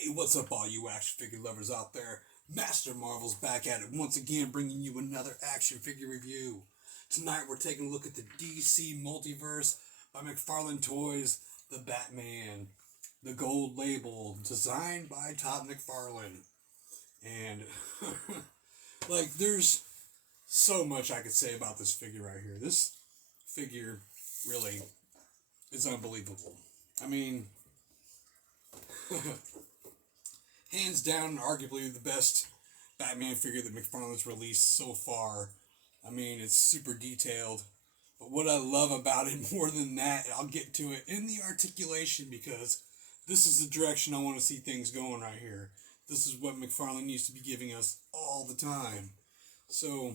Hey, what's up, all you action figure lovers out there? MasterMarvel's back at it once again, bringing you another action figure review. Tonight, we're taking a look at the DC Multiverse by McFarlane Toys, the Batman, the gold label, designed by Todd McFarlane. And, there's so much I could say about this figure right here. This figure really is unbelievable. I mean, hands down, arguably the best Batman figure that McFarlane's released so far. I mean, it's super detailed. But what I love about it more than that, I'll get to it in the articulation, because this is the direction I want to see things going right here. This is what McFarlane used to be giving us all the time. So,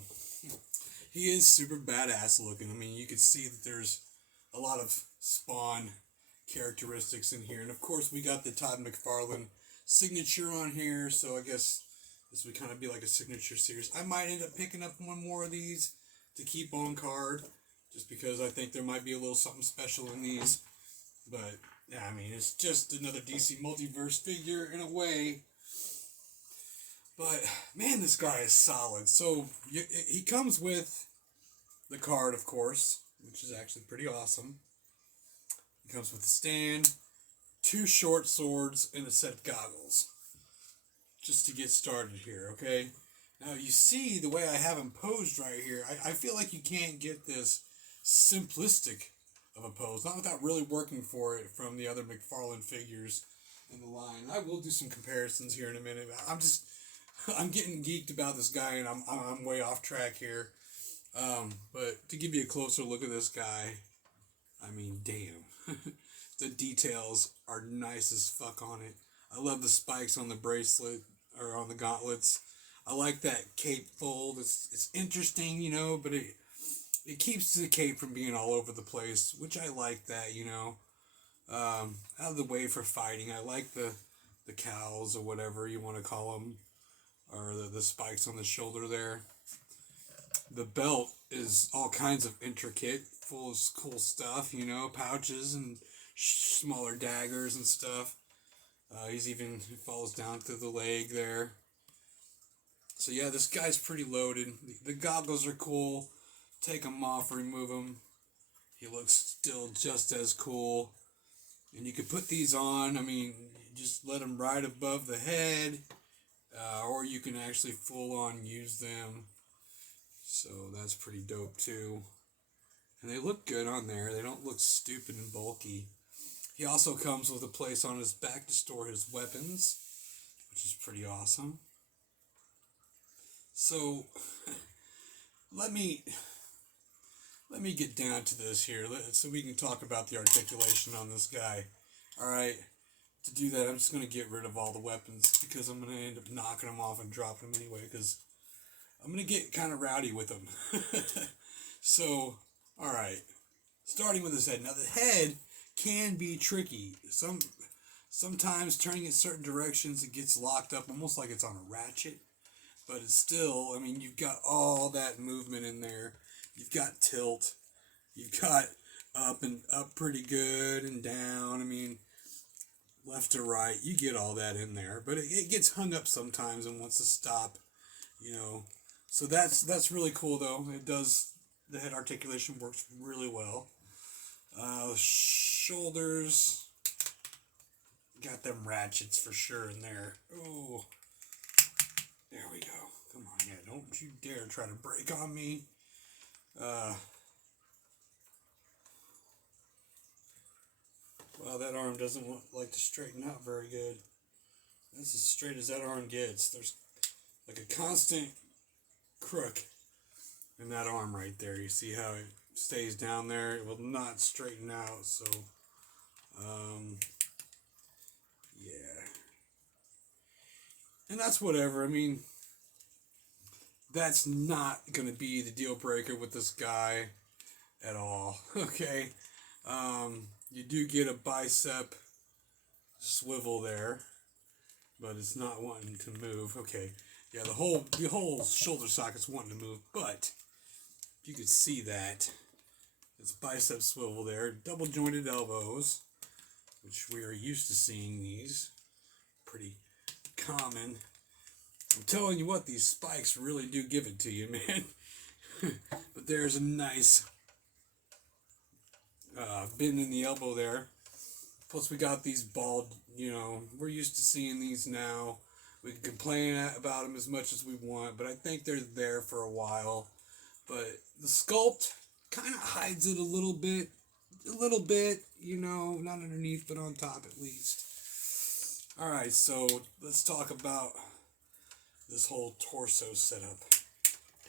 he is super badass looking. I mean, you can see that there's a lot of Spawn characteristics in here. And of course, we got the Todd McFarlane signature on here, so I guess this would kind of be like a signature series. I might end up picking up one more of these to keep on card, just because I think there might be a little something special in these. But yeah, I mean, it's just another DC Multiverse figure in a way. But man, this guy is solid. So he comes with the card, of course, which is actually pretty awesome. He comes with a stand, 2 short swords, and a set of goggles. Just to get started here, okay? Now, you see the way I have him posed right here. I feel like you can't get this simplistic of a pose, not without really working for it from the other McFarlane figures in the line. I will do some comparisons here in a minute. I'm getting geeked about this guy, and I'm way off track here. But to give you a closer look at this guy, I mean, damn. The details are nice as fuck on it. I love the spikes on the bracelet, or on the gauntlets. I like that cape fold. It's interesting, you know, but it keeps the cape from being all over the place, which I like that, you know. Out of the way for fighting. I like the cowls, or whatever you want to call them, or the spikes on the shoulder there. The belt is all kinds of intricate, full of cool stuff, you know, pouches and smaller daggers and stuff. He falls down through the leg there. So yeah, this guy's pretty loaded. The goggles are cool. Take them off, remove them. He looks still just as cool. And you can put these on, I mean, just let them right above the head. Or you can actually full on use them. So that's pretty dope too. And they look good on there. They don't look stupid and bulky. He also comes with a place on his back to store his weapons, which is pretty awesome. So, let me get down to this here, so we can talk about the articulation on this guy. Alright, to do that, I'm just going to get rid of all the weapons, because I'm going to end up knocking them off and dropping them anyway, because I'm going to get kind of rowdy with them. So, alright, starting with his head. Now, the head can be tricky. Sometimes turning in certain directions, it gets locked up almost like it's on a ratchet. But it's still, I mean, you've got all that movement in there. You've got tilt. You've got up and up pretty good, and down. I mean, left to right. You get all that in there. But it gets hung up sometimes and wants to stop, you know. So that's really cool, though. The head articulation works really well. Shoulders, got them ratchets for sure in there. Oh, there we go. Come on, yeah, don't you dare try to break on me. Well, that arm doesn't like to straighten out very good. That's as straight as that arm gets. There's like a constant crook in that arm right there. You see how it stays down there? It will not straighten out. So yeah, and that's whatever. I mean, that's not gonna be the deal breaker with this guy at all. Okay, you do get a bicep swivel there, but it's not wanting to move. Okay, yeah, the whole shoulder socket's wanting to move, but you could see that. It's bicep swivel there, double jointed elbows, which we are used to seeing these. Pretty common. I'm telling you what, these spikes really do give it to you, man. But there's a nice bend in the elbow there. Plus we got these bald, we're used to seeing these now. We can complain about them as much as we want, but I think they're there for a while. But the sculpt kind of hides it a little bit, not underneath, but on top at least. Alright, so let's talk about this whole torso setup.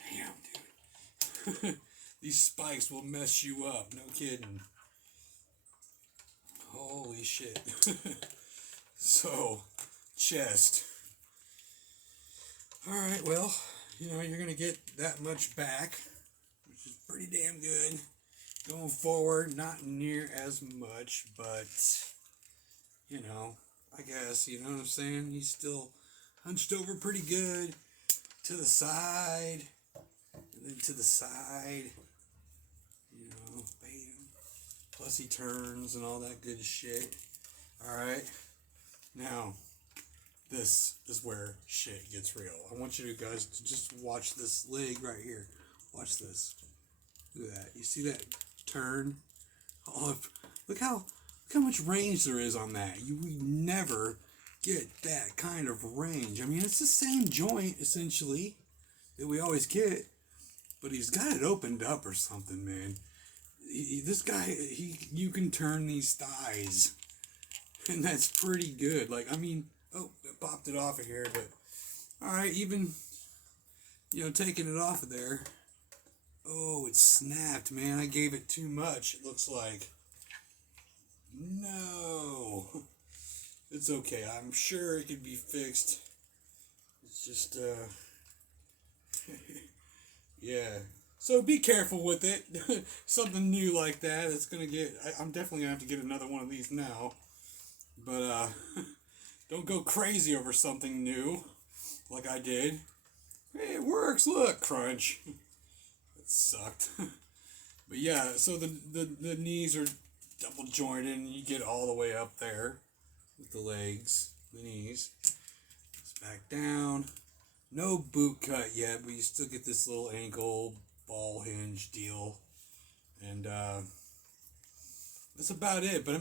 Damn, dude. These spikes will mess you up, no kidding. Holy shit. So, chest. Alright, well, you're going to get that much back, which is pretty damn good. Going forward, not near as much, but, I guess, you know what I'm saying? He's still hunched over pretty good. To the side, and then to the side, bait him. Plus he turns and all that good shit. Alright, now, this is where shit gets real. I want you guys to just watch this leg right here. Watch this. Look at that. You see that turn? Look how much range there is on that. You would never get that kind of range. I mean, it's the same joint, essentially, that we always get, but he's got it opened up or something, man. This guy, you can turn these thighs, and that's pretty good. Oh, I popped it off of here, but alright, even, taking it off of there. Oh, it snapped, man. I gave it too much, it looks like. No. It's okay. I'm sure it could be fixed. It's just, yeah. So be careful with it. Something new like that, it's gonna get, I'm definitely gonna have to get another one of these now. But, don't go crazy over something new, like I did. Hey, it works, look, crunch. That sucked. But yeah, so the knees are double jointed, and you get all the way up there with the legs, the knees. It's back down. No boot cut yet, but you still get this little ankle ball hinge deal. And that's about it. But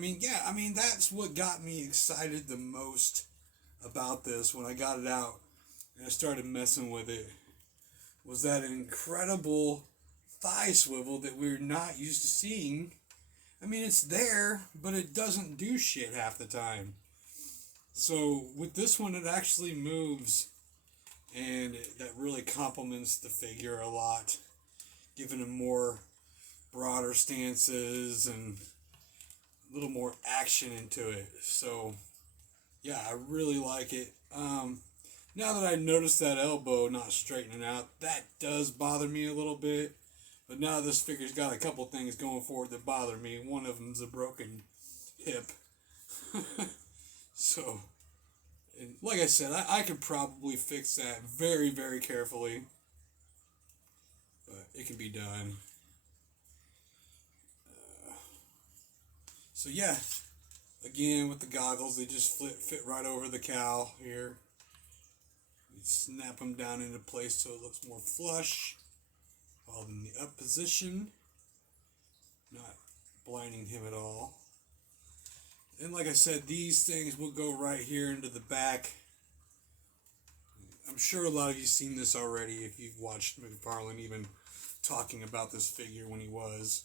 that's what got me excited the most about this when I got it out and I started messing with it, was that incredible thigh swivel that we're not used to seeing. I mean, it's there, but it doesn't do shit half the time. So with this one, it actually moves, and that really complements the figure a lot, giving him more broader stances and a little more action into it. So yeah, I really like it. Now that I noticed that elbow not straightening out, that does bother me a little bit. But now this figure's got a couple things going for it that bother me. One of them's a broken hip. So, and like I said, I could probably fix that very, very carefully. But it can be done. So yeah, again with the goggles, they just fit right over the cowl here. You snap them down into place so it looks more flush. While in the up position, not blinding him at all. And like I said, these things will go right here into the back. I'm sure a lot of you seen this already if you've watched McFarlane even talking about this figure when he was.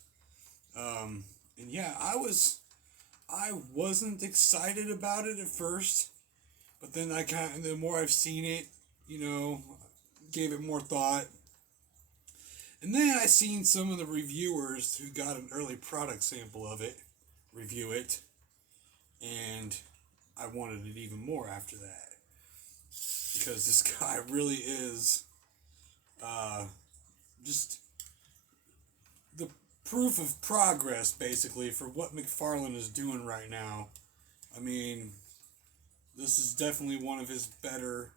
And yeah, I wasn't excited about it at first, but then the more I've seen it, gave it more thought. And then I seen some of the reviewers who got an early product sample of it review it, and I wanted it even more after that, because this guy really is just the proof of progress, basically, for what McFarlane is doing right now. I mean, this is definitely one of his better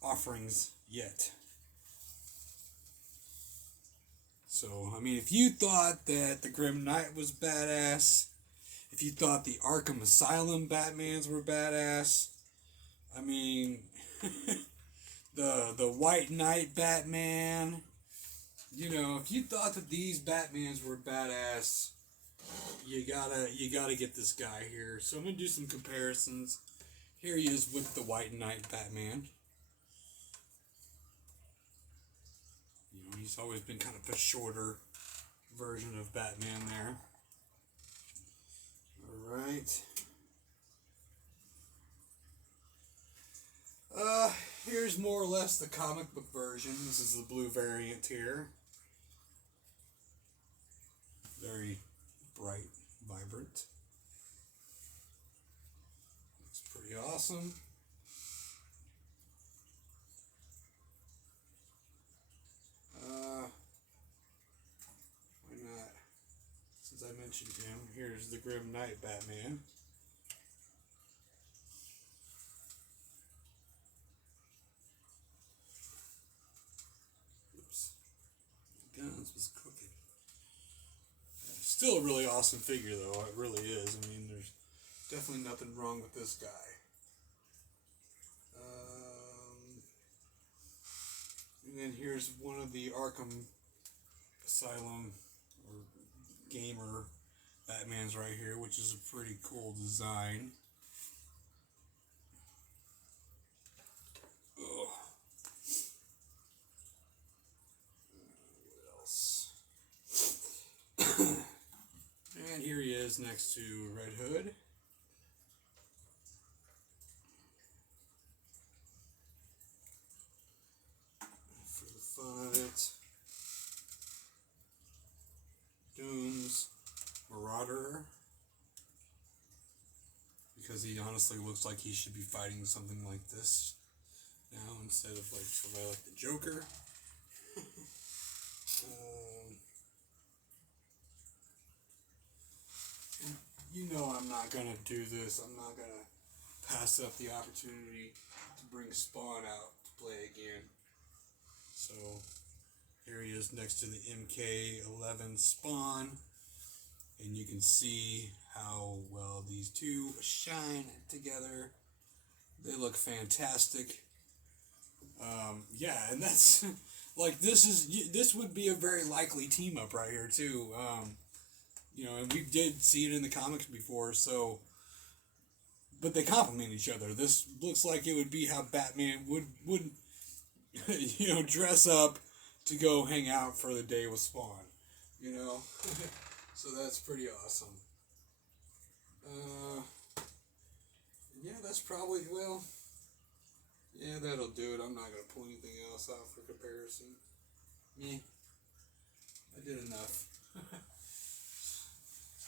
offerings yet. So, I mean, if you thought that the Grim Knight was badass, If you thought the Arkham Asylum Batmans were badass, I mean, the White Knight Batman, you know, if you thought that these Batmans were badass, you gotta get this guy here. So I'm gonna do some comparisons. Here he is with the White Knight Batman. You know, he's always been kind of a shorter version of Batman there. Alright. Here's more or less the comic book version. This is the blue variant here. Very bright, vibrant. Looks pretty awesome. Why not? Since I mentioned him, here's the Grim Knight Batman. Oops. The guns was crooked. Still a really awesome figure, though. It really is. I mean, there's definitely nothing wrong with this guy. And then here's one of the Arkham Asylum or Gamer Batmans right here, which is a pretty cool design. Ugh. What else? And here he is next to Red Hood. For the fun of it. Doom's Marauder. Because he honestly looks like he should be fighting something like this now instead of like somebody like the Joker. You know I'm not going to do this. I'm not going to pass up the opportunity to bring Spawn out to play again. So here he is next to the MK11 Spawn. And you can see how well these two shine together. They look fantastic. Yeah, and that's like this would be a very likely team up right here too. You know, and we did see it in the comics before, so but they complement each other. This looks like it would be how Batman would you know, dress up to go hang out for the day with Spawn, you know. So that's pretty awesome. Yeah, that's probably, well, yeah, that'll do it. I'm not going to pull anything else out for comparison. Meh. I did enough.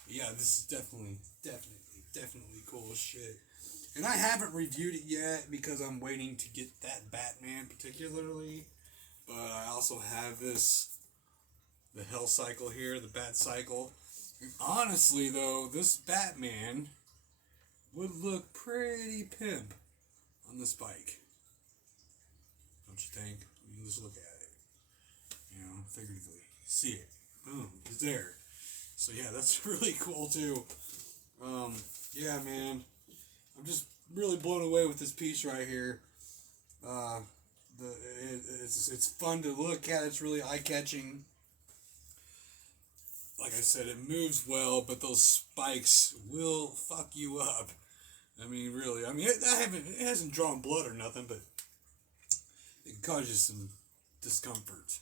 Yeah, this is definitely cool as shit. And I haven't reviewed it yet because I'm waiting to get that Batman particularly. But I also have the Hell Cycle here, the Bat Cycle. And honestly, though, this Batman would look pretty pimp on this bike. Don't you think? I mean, just look at it. You know, figuratively. See it. Boom. He's there. So yeah, that's really cool too. Yeah, man. I'm just really blown away with this piece right here. It's fun to look at. It's really eye-catching. Like I said, it moves well, but those spikes will fuck you up. I mean, really. I mean, it hasn't drawn blood or nothing, but it can cause you some discomfort.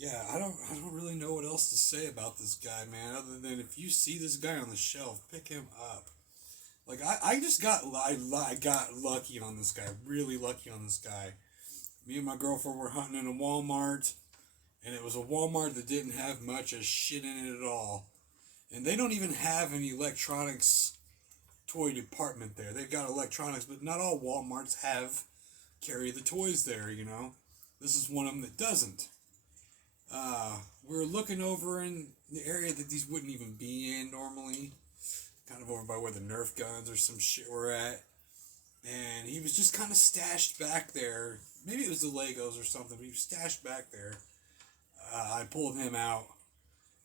Yeah, I don't really know what else to say about this guy, man, other than if you see this guy on the shelf, pick him up. Like, I just got lucky on this guy, really lucky on this guy. Me and my girlfriend were hunting in a Walmart, and it was a Walmart that didn't have much of shit in it at all. And they don't even have an electronics toy department there. They've got electronics, but not all Walmarts carry the toys there, you know. This is one of them that doesn't. We're looking over in the area that these wouldn't even be in normally. Kind of over by where the Nerf guns or some shit were at. And he was just kind of stashed back there. Maybe it was the Legos or something, but he was stashed back there. I pulled him out.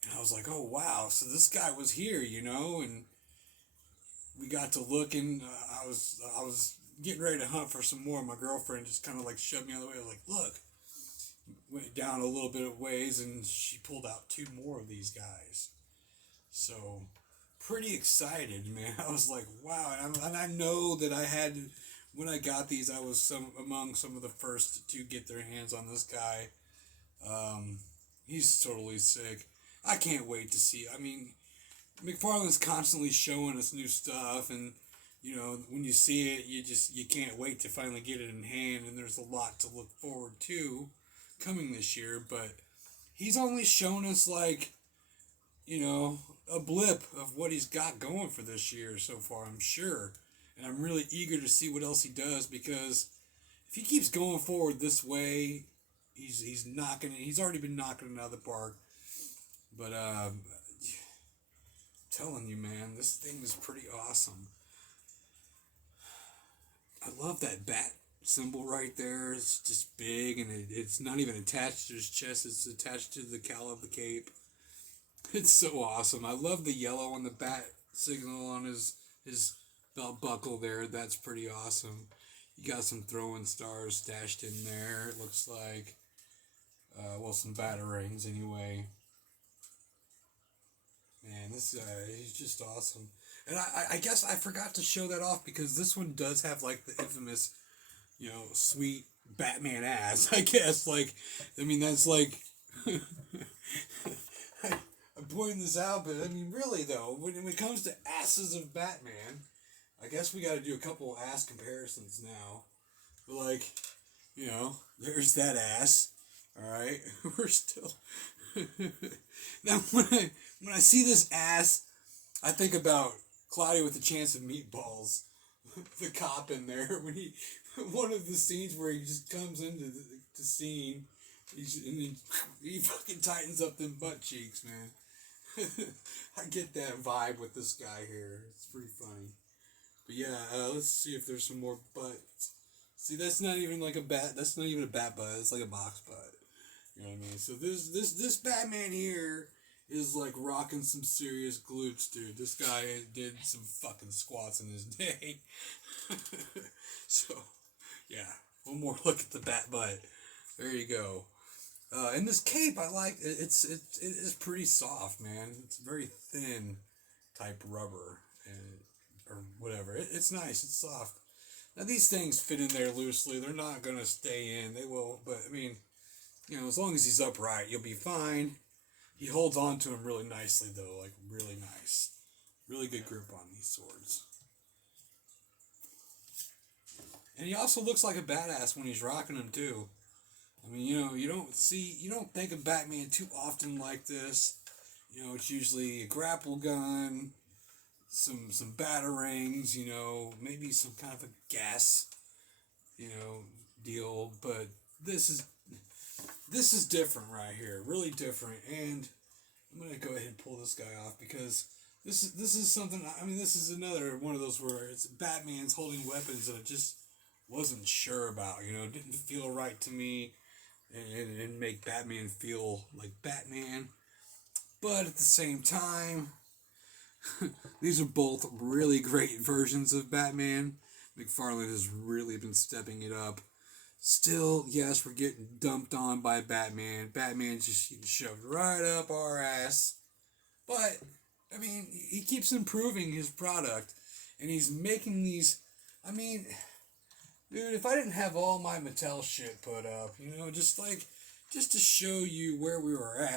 And I was like, oh wow, so this guy was here, and we got to look, and I was getting ready to hunt for some more. My girlfriend just kind of like shoved me out of the way. I was like, look, went down a little bit of ways, and she pulled out two more of these guys. So pretty excited, man. I was like, wow, and I know that I had when I got these, I was among some of the first to get their hands on this guy. Um, he's totally sick. I can't wait to see. I mean, McFarlane's constantly showing us new stuff, and when you see it, you can't wait to finally get it in hand. And there's a lot to look forward to coming this year. But he's only shown us like a blip of what he's got going for this year so far, I'm sure. And I'm really eager to see what else he does, because if he keeps going forward this way, he's knocking it. He's already been knocking it out of the park. But telling you, man, this thing is pretty awesome. I love that bat symbol right there. It's just big, and it's not even attached to his chest. It's attached to the cowl of the cape. It's so awesome. I love the yellow on the bat signal on his belt buckle there. That's pretty awesome. You got some throwing stars stashed in there, it looks like. Some batarangs anyway. Man, this guy, he's just awesome. And I guess I forgot to show that off, because this one does have like the infamous, sweet Batman ass, I guess. Like, I mean, that's like... I'm pointing this out, but I mean, really though, when it comes to asses of Batman, I guess we got to do a couple ass comparisons now. But like, there's that ass. All right, we're still. Now, when I see this ass, I think about Claudia with a Chance of Meatballs, the cop in there, when one of the scenes where he just comes into the scene, and then he fucking tightens up them butt cheeks, man. I get that vibe with this guy here. It's pretty funny. But yeah, let's see if there's some more butts. See, that's not even like a bat. That's not even a bat butt. It's like a box butt. You know what I mean? So this Batman here is like rocking some serious glutes, dude. This guy did some fucking squats in his day. So yeah, one more look at the bat butt. There you go. And this cape, I like it. It is pretty soft, man. It's very thin type rubber, or whatever. It's nice. It's soft. Now these things fit in there loosely. They're not gonna stay in. They will, but I mean, as long as he's upright, you'll be fine. He holds on to him really nicely, though. Like really nice. Really good grip on these swords. And he also looks like a badass when he's rocking them too. I mean, you don't think of Batman too often like this. It's usually a grapple gun, some batarangs, maybe some kind of a gas, deal. But this is different right here, really different. And I'm gonna go ahead and pull this guy off, because this is something. I mean, this is another one of those where it's Batman's holding weapons that I just wasn't sure about. It didn't feel right to me. And make Batman feel like Batman. But at the same time, these are both really great versions of Batman. McFarlane has really been stepping it up. Still, yes, we're getting dumped on by Batman. Batman's just getting shoved right up our ass. But, I mean, he keeps improving his product. And he's making these... I mean... Dude, if I didn't have all my Mattel shit put up, just to show you where we were at.